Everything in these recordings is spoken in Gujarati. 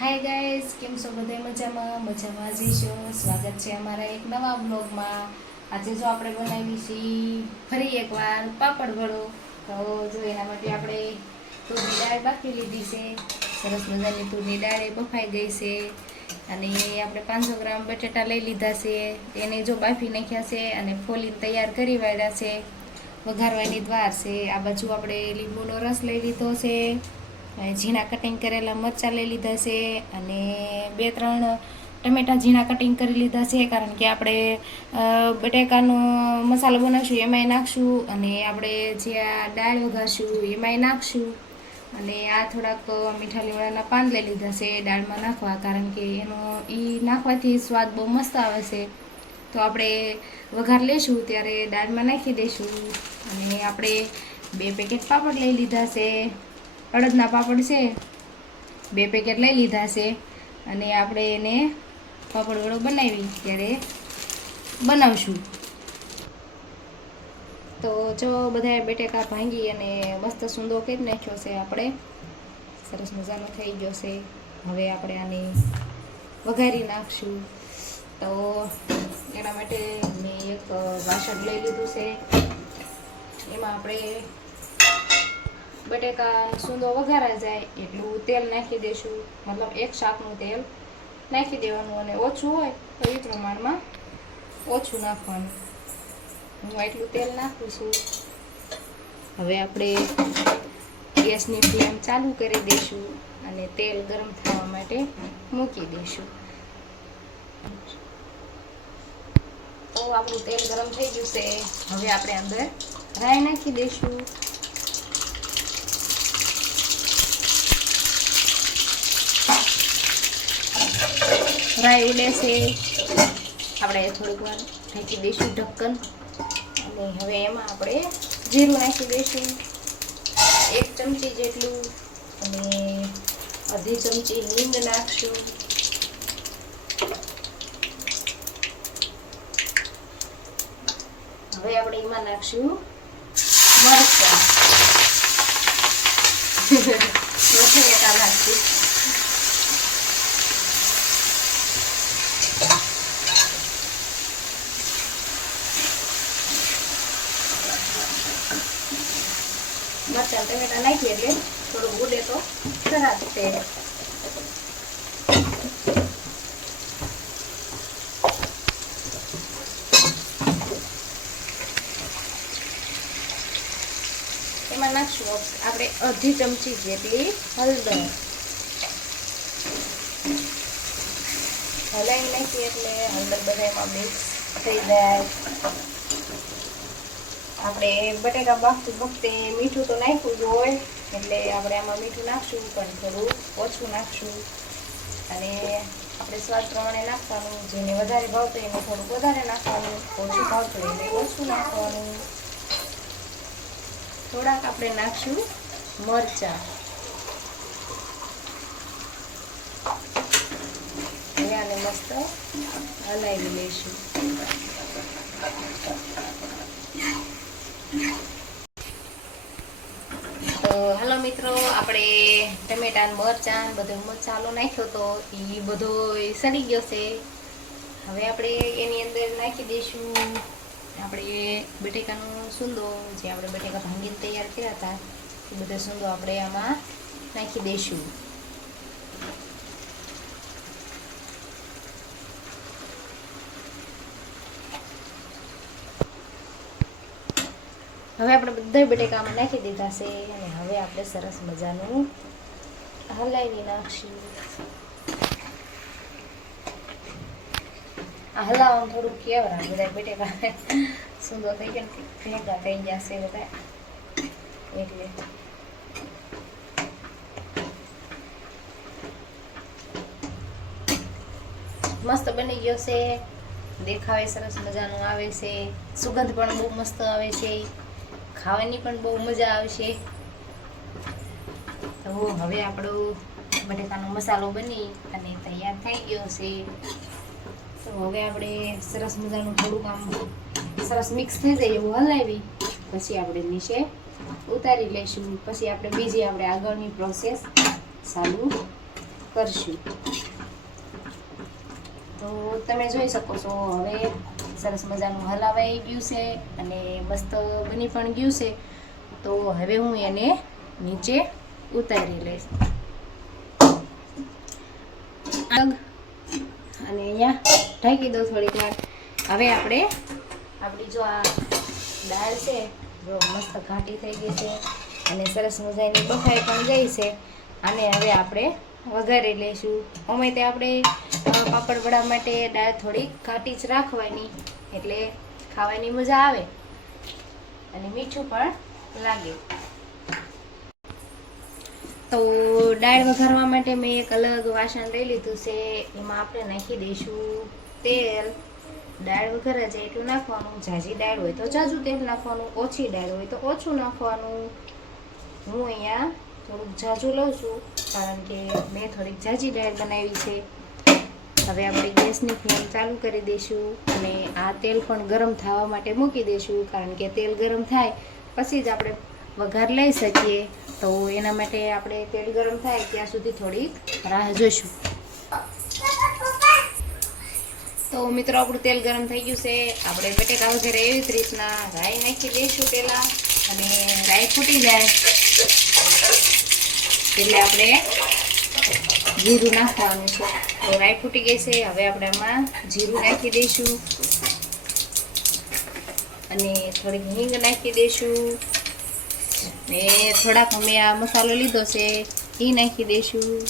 હાય ગાઈઝ કેમ છો બધા મજામાં? મજામાં જઈશો સ્વાગત છે અમારા એક નવા બ્લોગમાં આજે જો આપણે બનાવી છીએ ફરી એકવાર પાપડ વડો. તો જો એના માટે આપણે તુરની દાળ બાફી લીધી છે. સરસ મજાની તુરની દાળ એ બફાઈ ગઈ છે. અને આપણે પાંચસો ગ્રામ બટેટા લઈ લીધા છે. એને જો બાફી નાખ્યા છે અને ફોલીને તૈયાર કરી વાળ્યા છે. વઘારવાની દ્વાર છે. આ બાજુ આપણે લીંબુનો રસ લઈ લીધો છે. ઝીણા કટિંગ કરેલા મરચાં લઈ લીધા છે અને બે ત્રણ ટમેટા ઝીણા કટિંગ કરી લીધા છે કારણ કે આપણે બટેકાનો મસાલો બનાવશું એમાંય નાખશું અને આપણે જે આ દાળ વઘારશું એમાંય નાખશું. અને આ થોડાક મીઠા લીમડાના પાન લઈ લીધા છે દાળમાં નાખવા કારણ કે એનો એ નાખવાથી સ્વાદ બહુ મસ્ત આવે છે. તો આપણે વઘાર લેશું ત્યારે દાળમાં નાખી દઈશું અને આપણે બે પેકેટ પાપડ લઈ લીધા છે. અડદના પાપડ છે. બે પેકેટ લઈ લીધા છે. અને આપણે એને પાપડ વડો બનાવી ત્યારે બનાવશું. તો જો બધાએ બટેકા ભાંગી અને મસ્ત સુંદો કરી નાખ્યો છે આપણે. સરસ મજાનો થઈ ગયો છે. હવે આપણે આને વઘારી નાખશું. તો એના માટે મેં એક વાસણ લઈ લીધું છે. એમાં આપણે બટેકા સૂંદો વઘારા જાય એટલું તેલ નાખી દઈશું મતલબ એક શાકનું તેલ નાખી દેવાનું અને ઓછું હોય તો એ પ્રમાણમાં ઓછું નાખવાનું. હું એટલું તેલ નાખું છું. હવે આપણે ગેસની ફ્લેમ ચાલુ કરી દઈશું અને તેલ ગરમ થવા માટે મૂકી દઈશું. તો આપણું તેલ ગરમ થઈ ગયું છે. હવે આપણે અંદર રાઈ નાખી દઈશું. રાઈ ઉડે આપણે થોડીક વાર ઢાંકી દઈશું ઢક્કન. અને હવે એમાં આપણે જીરું નાખી દઈશું. એક ચમચી જેટલું. અને અડધી ચમચી હિંગ નાખશું. હવે આપણે એમાં નાખશું મરચાં. મરચાં નાખશું મરચાં ટમેટા નાખીએ એટલે થોડું ઉડે તો ખરાબ છે. એમાં નાખશું આપણે અડધી ચમચી જેટલી હળદર. હલાઈ નાખીએ એટલે હળદર બધામાં મિક્સ થઈ જાય. આપણે બટેકા બાફતી વખતે મીઠું તો નાખ્યું જ હોય, એટલે આપણે આમાં મીઠું નાખશું, પણ થોડું ઓછું નાખશું. અને આપણે સ્વાદ પ્રમાણે નાખવાનું, જેને વધારે ભાવતું એને થોડુંક વધારે નાખવાનું, ઓછું ભાવતું એને ઓછું નાખવાનું. થોડાક આપણે નાખશું મરચાં. હવે આને મસ્ત હલાવી લઈશું. તો હાલો મિત્રો, આપણે ટમેટા મરચાં બધો મસાલો નાખ્યો તો એ બધો સડી ગયો છે. હવે આપણે એની અંદર નાખી દઈશું. આપણે બટેકાનો સુંદો, જે આપણે બટેકા ભાંગીને તૈયાર કર્યા હતા, એ બધો સુંદો આપણે આમાં નાખી દઈશું. હવે આપણે બધા બટેકામાં નાખી દીધા છે અને હવે આપણે સરસ મજાનું હલાવી નાખશું. હલાવવાનું થોડું કેવરા બધા બટેકા સુંદર થઈ ગયા ભેગા થઈ ગયા છે બધા. એટલે મસ્ત બની ગયો છે. દેખાવે સરસ મજાનું આવે છે. સુગંધ પણ બહુ મસ્ત આવે છે. ખાવાની પણ બહુ મજા આવશે. તો હવે આપણો બટેકાનો મસાલો બની અને તૈયાર થઈ ગયો છે. તો હવે આપણે સરસ મજાનું થોડુંક આમ સરસ મિક્સ થઈ જાય એવું હલાવી, પછી આપણે નીચે ઉતારી લઈશું. પછી આપણે બીજી આપણે આગળની પ્રોસેસ ચાલુ કરશું. તો તમે જોઈ શકો છો, હવે સરસ મજાનું હલાવાઈ ગયું છે અને મસ્ત બની પણ ગયું છે. તો હવે હું એને નીચે ઉતારી લઈશ. આગ અને અહીંયા ઢાંકી દઉં થોડીક વાર. હવે આપણે આપણી જો આ દાળ છે, જો મસ્ત ઘાટી થઈ ગઈ છે અને સરસ મજાની બફાઈ પણ ગઈ છે. અને હવે આપણે વઘારી લઈશું. અમે તે આપણે પાપડ વડા માટે દાળ થોડીક ઘાટી જ રાખવાની, એટલે ખાવાની મજા આવે. અને મીઠું પણ લાગે. તો દાળ વઘારવા માટે મેં એક અલગ વાસણ લઈ લીધું છે, એમાં આપણે નાખી દઈશું તેલ. દાળ વઘારે છે એટલું નાખવાનું, ઝાઝી દાળ હોય તો ઝાઝું તેલ નાખવાનું, ઓછી દાળ હોય તો ઓછું નાખવાનું. હું અહીંયા થોડુંક ઝાઝું લઉં છું, કારણ કે મેં થોડીક ઝાઝી દાળ બનાવી છે. હવે આપણે ગેસની ફ્લેમ ચાલુ કરી દઈશું અને આ તેલ પણ ગરમ થવા માટે મૂકી દઈશું, કારણ કે તેલ ગરમ થાય પછી જ આપણે વઘાર લઈ શકીએ. તો એના માટે આપણે તેલ ગરમ થાય ત્યાં સુધી થોડીક રાહ જોઈશું. તો મિત્રો, આપણું તેલ ગરમ થઈ ગયું છે. આપણે બટેકા વગેરે એવી જ રીતના રાઈ નાખી દઈશું પહેલાં અને રાઈ ફૂટી જાય. એટલે આપણે જીરું નાખવાનું છે. તો રાઈ ફૂટી ગઈ છે. હવે આપણે આમાં જીરું નાખી દઈશું. અને થોડીક હિંગ નાખી દઈશું. ને થોડાક અમે આ મસાલો લીધો છે. એ નાખી દઈશું.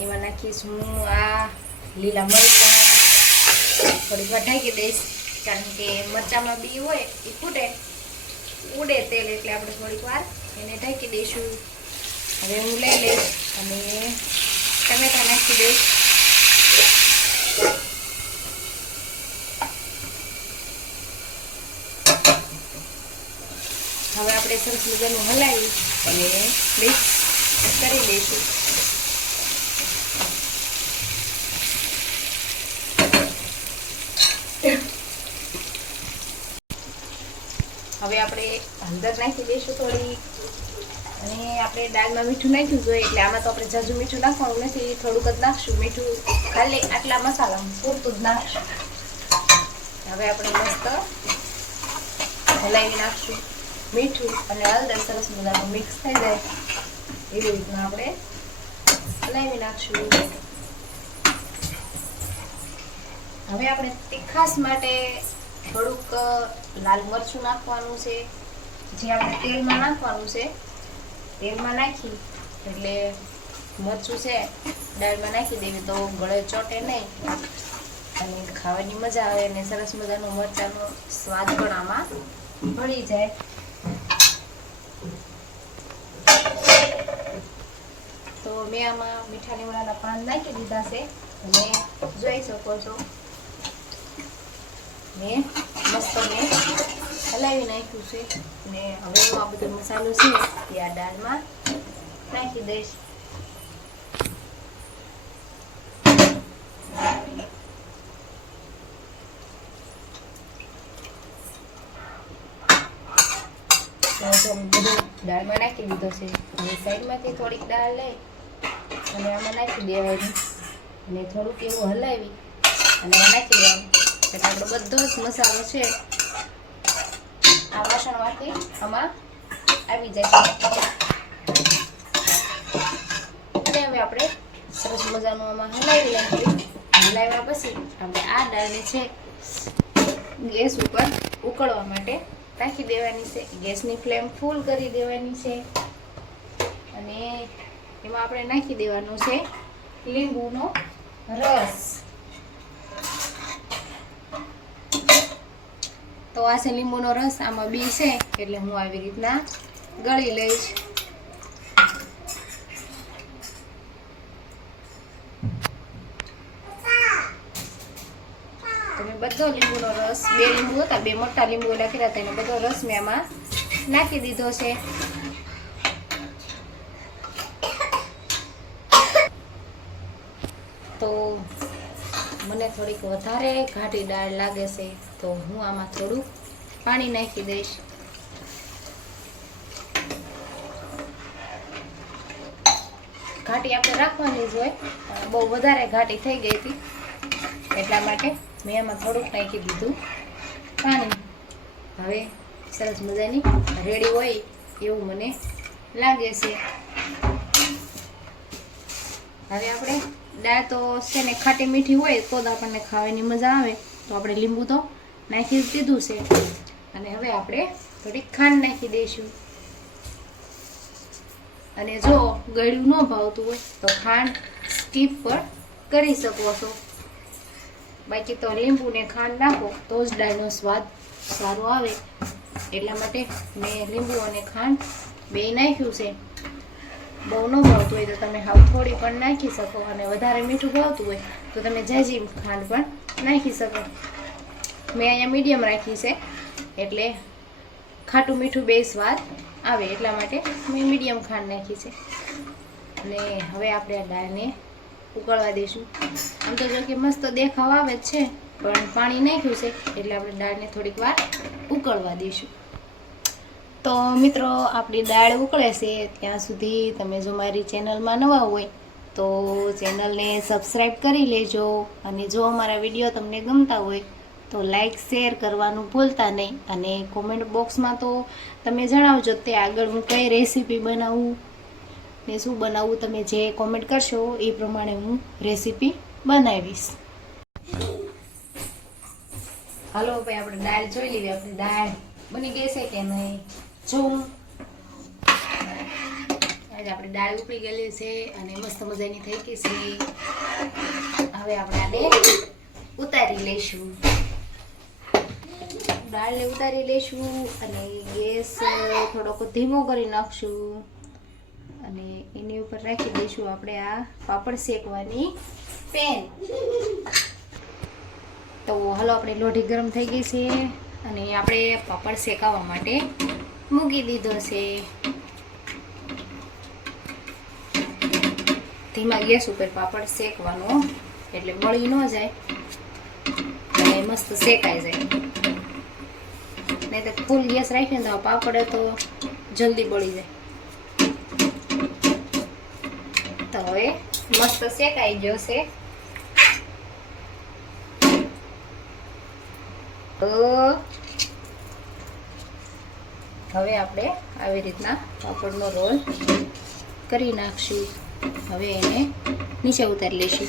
એમાં નાખીશ હું આ લીલા મરચાં. થોડીક વાર ઢાંકી દઈશ. કારણ કે મરચાંમાં બી હોય, એ ફૂટે. ઉડે તેલ એટલે આપણે થોડીક વાર એને ઢાંકી દઈશું. હવે હું લઈ લઈશ અને ટમેટા નાખી દઈશ હવે આપણે સરસ મજાનું હલાવી અને મિક્સ કરી દઈશું હવે આપણે અંદર નાખી દઈશું થોડી અને આપણે દાળમાં મીઠું નાખ્યું જોઈએ, એટલે આમાં તો આપણે જાજુ મીઠું નાખવાનું નથી થોડુંક જ નાખશું મીઠું. ખાલી આટલા મસાલા પૂરતું જ નાખશું. હવે આપણે મસ્ત હલાવી નાખશું મીઠું અને હળદર સરસ મજાનું મિક્સ થઈ જાય. એવી રીતના આપણે હલાવી નાખશું. હવે આપણે તીખાસ માટે થોડુંક લાલ મરચું નાખવાનું છે, જે આપણે તેલમાં નાખવાનું છે. તેલમાં નાખી, એટલે મરચું છે, દાળમાં નાખી દેવી તો ગળે ચોટે નહીં. અને ખાવાની મજા આવે અને સરસ મજાનો મરચાંનો સ્વાદ પણ આમાં ભળી જાય. તો મેં આમાં મીઠા લીમડાના પાન નાખી દીધા છે. અને જોઈ શકો છો. મેં મસ્ત મેં હલાવી નાખ્યું છે ને હવે હું આ બધો મસાલો છે એ આ દાળમાં નાખી દઈશ દાળમાં નાખી દીધો છે અને સાઈડમાંથી થોડીક દાળ લઈ અને આમાં નાખી દેવાની અને થોડુંક એવું હલાવી અને નાખી દેવાનું એટલે આપણો બધો જ મસાલો છે આ વાસણમાંથી આમાં આવી જાય અને હવે આપણે સરસ મજાનું આમાં હલાવી નાખ્યું હલાવ્યા પછી આપણે આ દાળને છે ગેસ ઉપર ઉકળવા માટે રાખી દેવાની છે. ગેસની ફ્લેમ ફૂલ કરી દેવાની છે. અને એમાં આપણે નાખી દેવાનું છે લીંબુનો રસ. તો આ છે લીંબુનો રસ, આમાં બી છે, એટલે હું આવી રીતના ગળી લઈશ. તમે બધો લીંબુનો રસ, બે લીંબુ હતા, બે મોટા લીંબુ નાખ્યા હતા, એને બધો રસ મેં આમાં નાખી દીધો છે. તો મને થોડીક વધારે ઘાટી દાળ લાગે છે, તો હું આમાં થોડુંક પાણી નાખી દઈશ. ઘાટી આપણે રાખવાની જ હોય બહુ વધારે ઘાટી થઈ ગઈ હતી, એટલા માટે મેં એમાં થોડુંક નાખી દીધું પાણી. હવે સરસ મજાની રેડી હોય એવું મને લાગે છે. હવે આપણે દાળ તો છે ને ખાટી મીઠી હોય તો જ આપણને ખાવાની મજા આવે. તો આપણે લીંબુ તો નાખી દીધું છે. અને હવે આપણે થોડીક ખાંડ નાખી દઈશું. અને જો ગળ્યું ન ભાવતું હોય તો ખાંડ સ્કીપ પણ કરી શકો છો. બાકી તો લીંબુ ને ખાંડ નાખો તો જ દાળનો સ્વાદ સારો આવે. એટલા માટે મેં લીંબુ અને ખાંડ બે નાખ્યું છે. બહુ ન ભાવતું હોય તો તમે હાવ થોડી પણ નાખી શકો અને વધારે મીઠું ભાવતું હોય તો તમે જાજી ખાંડ પણ નાખી શકો. મેં અહીંયા મીડિયમ રાખી છે, એટલે ખાટું મીઠું બે સ્વાદ આવે એટલા માટે મેં મીડિયમ ખાંડ નાખી છે. અને હવે આપણે આ દાળને ઉકળવા દઈશું. આમ તો જો કે મસ્ત દેખાવ આવે જ છે, પણ પાણી નાખ્યું છે, એટલે આપણે દાળને થોડીક વાર ઉકળવા દઈશું. તો મિત્રો, આપણી દાળ ઉકળે છે, ત્યાં સુધી તમે જો મારી ચેનલમાં નવા હોય, તો ચેનલને સબસ્ક્રાઈબ કરી લેજો અને જો અમારા વીડિયો તમને ગમતા હોય, તો લાઈક શેર કરવાનું ભૂલતા નહીં અને કોમેન્ટ બોક્સમાં તો તમે જણાવજો તે આગળ હું કઈ રેસીપી બનાવું ને શું બનાવવું તમે જે કોમેન્ટ કરશો એ પ્રમાણે હું રેસીપી બનાવીશ. હાલો, ભાઈ, આપણે દાળ જોઈ લીધી આપણી દાળ બની ગઈ છે કે નહીં? જોઉં આજે આપણે દાળ ઉપડી ગયેલી છે અને મસ્ત મજાની થઈ ગઈ છે. હવે આપણે આને ઉતારી લઈશું. દાળને ઉતારી લઈશું અને ગેસ થોડોક ધીમો કરી નાખશું. અને એની ઉપર રાખી દઈશું આપણે આ પાપડ શેકવાની પેન. તો હાલો, આપણે લોઢી ગરમ થઈ ગઈ છે અને આપણે પાપડ શેકાવા માટે મૂકી દીધો છે. ધીમા ગેસ ઉપર પાપડ શેકવાનો, એટલે બળી ન જાય. અને મસ્ત શેકાઈ જાય. નહીં તો ફૂલ ગેસ રાખીને તો પાપડ તો જલ્દી બળી જાય. તો હવે મસ્ત શેકાઈ ગયો છે. તો હવે આપણે આવી રીતના પાપડનો રોલ કરી નાખશું. હવે એને નીચે ઉતારી લઈશું.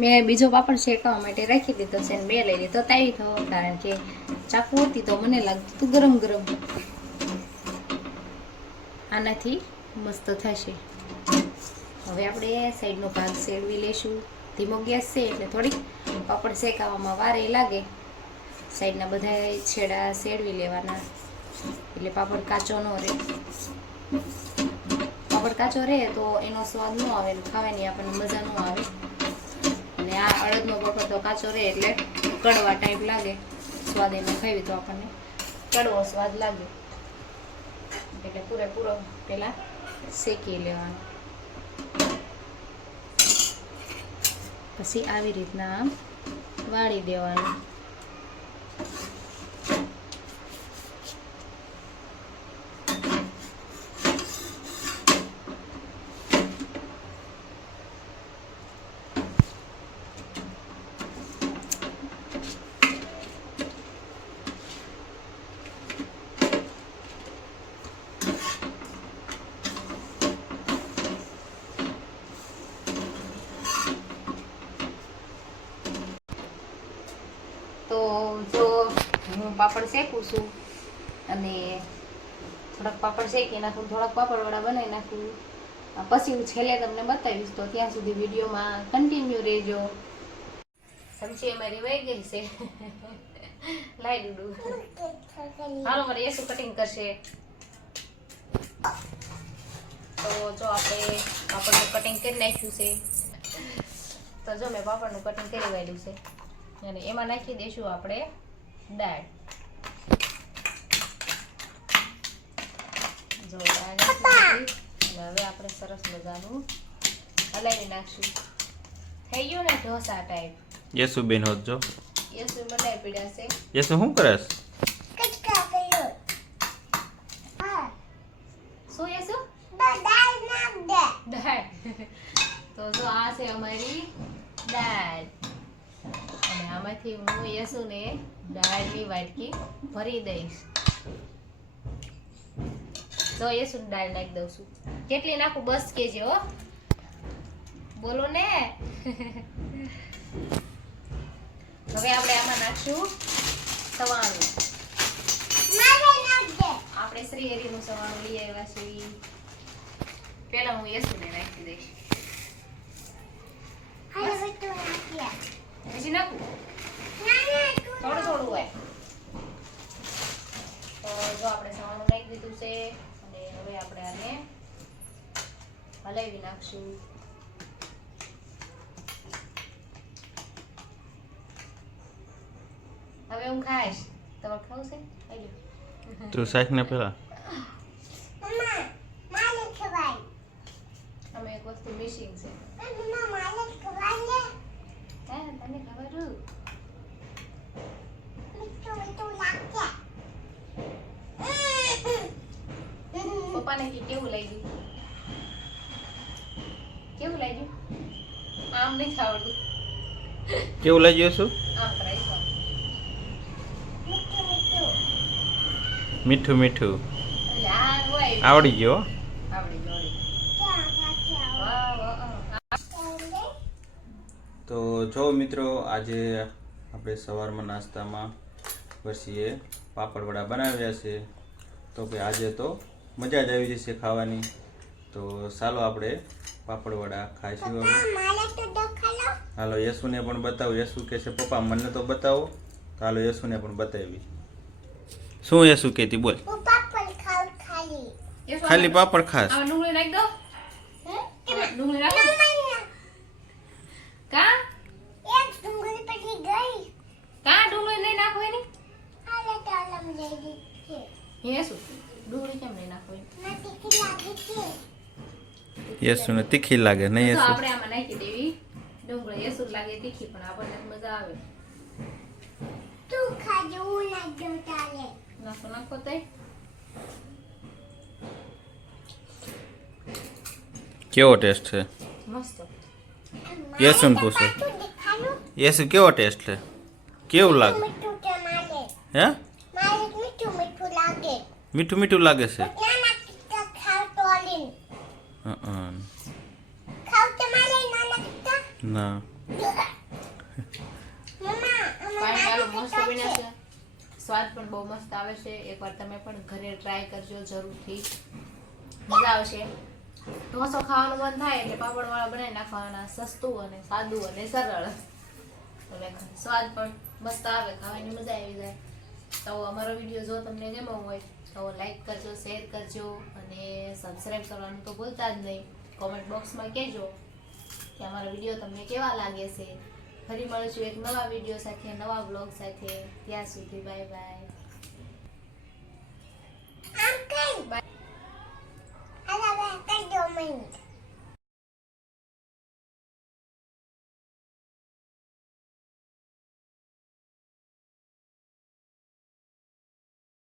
મેં બીજો પાપડ શેકવા માટે રાખી દીધો છે બે લઈ લીધો તાવી થયો કારણ કે ચાકુ હતી તો મને લાગતું હતું ગરમ ગરમ. આનાથી મસ્ત થશે. હવે આપણે સાઈડનો ભાગ શેડવી લઈશું. ધીમો ગેસ છે એટલે થોડીક પાપડ શેકાવામાં વારે લાગે. સાઈડના બધા છેડા શેડવી લેવાના. એટલે પાપડ કાચો ન રહે. પાપડ કાચો રહે તો એનો સ્વાદ ન આવે ખાવાની આપણને મજા ન આવે. અને આ અડદનો પાપડ તો કાચો રહે એટલે કડવા ટાઈપ લાગે. સ્વાદ એનો ખાવી તો આપણને કડવો સ્વાદ લાગે. એટલે પૂરેપૂરો પહેલાં શેકી લેવાનો. પછી આવી રીતના વાળી દેવાનું તો જો હું પાપડ શેકું છું અને થોડાક પાપડ શેકી નાખું થોડાક પાપડવાળા બનાવી નાખું. પછી હું છેલ્લે તમને બતાવીશ તો ત્યાં સુધી વિડીયોમાં કન્ટિન્યુ રહેજો. સમજી અમારી વહી ગઈ છે. લાઈ દીધું હાલો, મારે એસું કટિંગ કરશે. તો જો આપણે પાપડનું કટિંગ કરી નાખ્યું છે. તો જો મેં પાપડનું કટિંગ કરી વાળ્યું છે. અને એમાં નાખી દઈશું આપણે દાળ. હવે આપણે સરસ મજાનું હલાવી નાખશું. થઈ ગયું ને ઢોસા ટાઈપ યસુ બેન હોત યસુ મલાઈ પીડ્યા છે. યસુ શું કરસ તો જો આ છે અમારી દાળ. અને આમાંથી હું યસુને દાળની વાટકી ભરી દઈશ. તો યસુ દાળ નાખી દઉં છું. કેટલી નાખું? બસ કેજે હો. બોલો ને. હવે આપણે આમાં નાખશું સવાણું. આપણે શ્રી હરિનું સવાણું લઈ આવ્યા છીએ. પેલા હું યશુને નાખી દઈશ. નાખું? થોડું થોડું હોય. તો જો આપણે સવાણું નાખી દીધું છે. હવે આપણે આને હલાવી નાખશું. હવે હું ખાઈશ. તમારે ખાવું છે? ખાઈ તું શાક ને પેલા. અમે એક વસ્તુ મિસિંગ છે હે તને ખબર હતું? પપ્પાને કે કેવું લાગ્યું? કેવું લાગ્યું? આમ નહીં આવડતું. કેવું લાગ્યું શું મીઠું મીઠું. આવડી ગયો. તો જો મિત્રો આજે આપણે સવારમાં નાસ્તામાં વર્ષીએ પાપડ વડા બનાવ્યા છે. તો કે આજે તો મજા જ આવી જશે ખાવાની. તો ચાલો આપણે પાપડ વડા ખાઈશું હવે હાલો યશુને પણ બતાવો. યશુ કે છે પપ્પા મને તો બતાવો. તો હાલો યશુને પણ બતાવી. શું યશુ કહેતી બોલ. ખાલી. પાપડ ખાસ આમાં ડુંગળી નાખી દો આમાં ડુંગળી નાખો કા કા ડુંગળી નહીં નાખો એની હે શું ડુંગળી કેમ નહીં નાખો એની? યશુને તીખી લાગે નહીં તો યશુ આપણે આમાં નાખી દેવી ડુંગળી એ શું લાગે તીખી પણ આપણને મજા આવે નાખો નાખો તઈ કેવો ટેસ્ટ છે મસ્ત યશુને પૂછો યશુ કેવો ટેસ્ટ છે કેવું લાગે હે મીઠું મીઠું લાગે છે ના. પાણી વાળું મસ્ત બન્યા છે. સ્વાદ પણ બહુ મસ્ત આવે છે. એકવાર તમે પણ ઘરે ટ્રાય કરજો જરૂરથી. મજા આવશે. ઢોસો ખાવાનું મન થાય એટલે પાપડવાળા બનાવી નાખવાના. સસ્તું અને સાદું અને સરળ. એટલે સ્વાદ પણ મસ્ત આવે. ખાવાની મજા આવી જાય. તો અમારો વીડિયો જો તમને ગમ્યો હોય તો લાઈક કરજો શેર કરજો અને સબસ્ક્રાઈબ કરવાનું તો ભૂલતા જ નહીં. કોમેન્ટ બોક્સમાં કહેજો. કે અમારો વીડિયો તમને કેવા લાગે છે? ફરી મળીશું એક નવા વીડિયો સાથે, નવા બ્લોગ સાથે. ત્યાં સુધી બાય બાય બાય.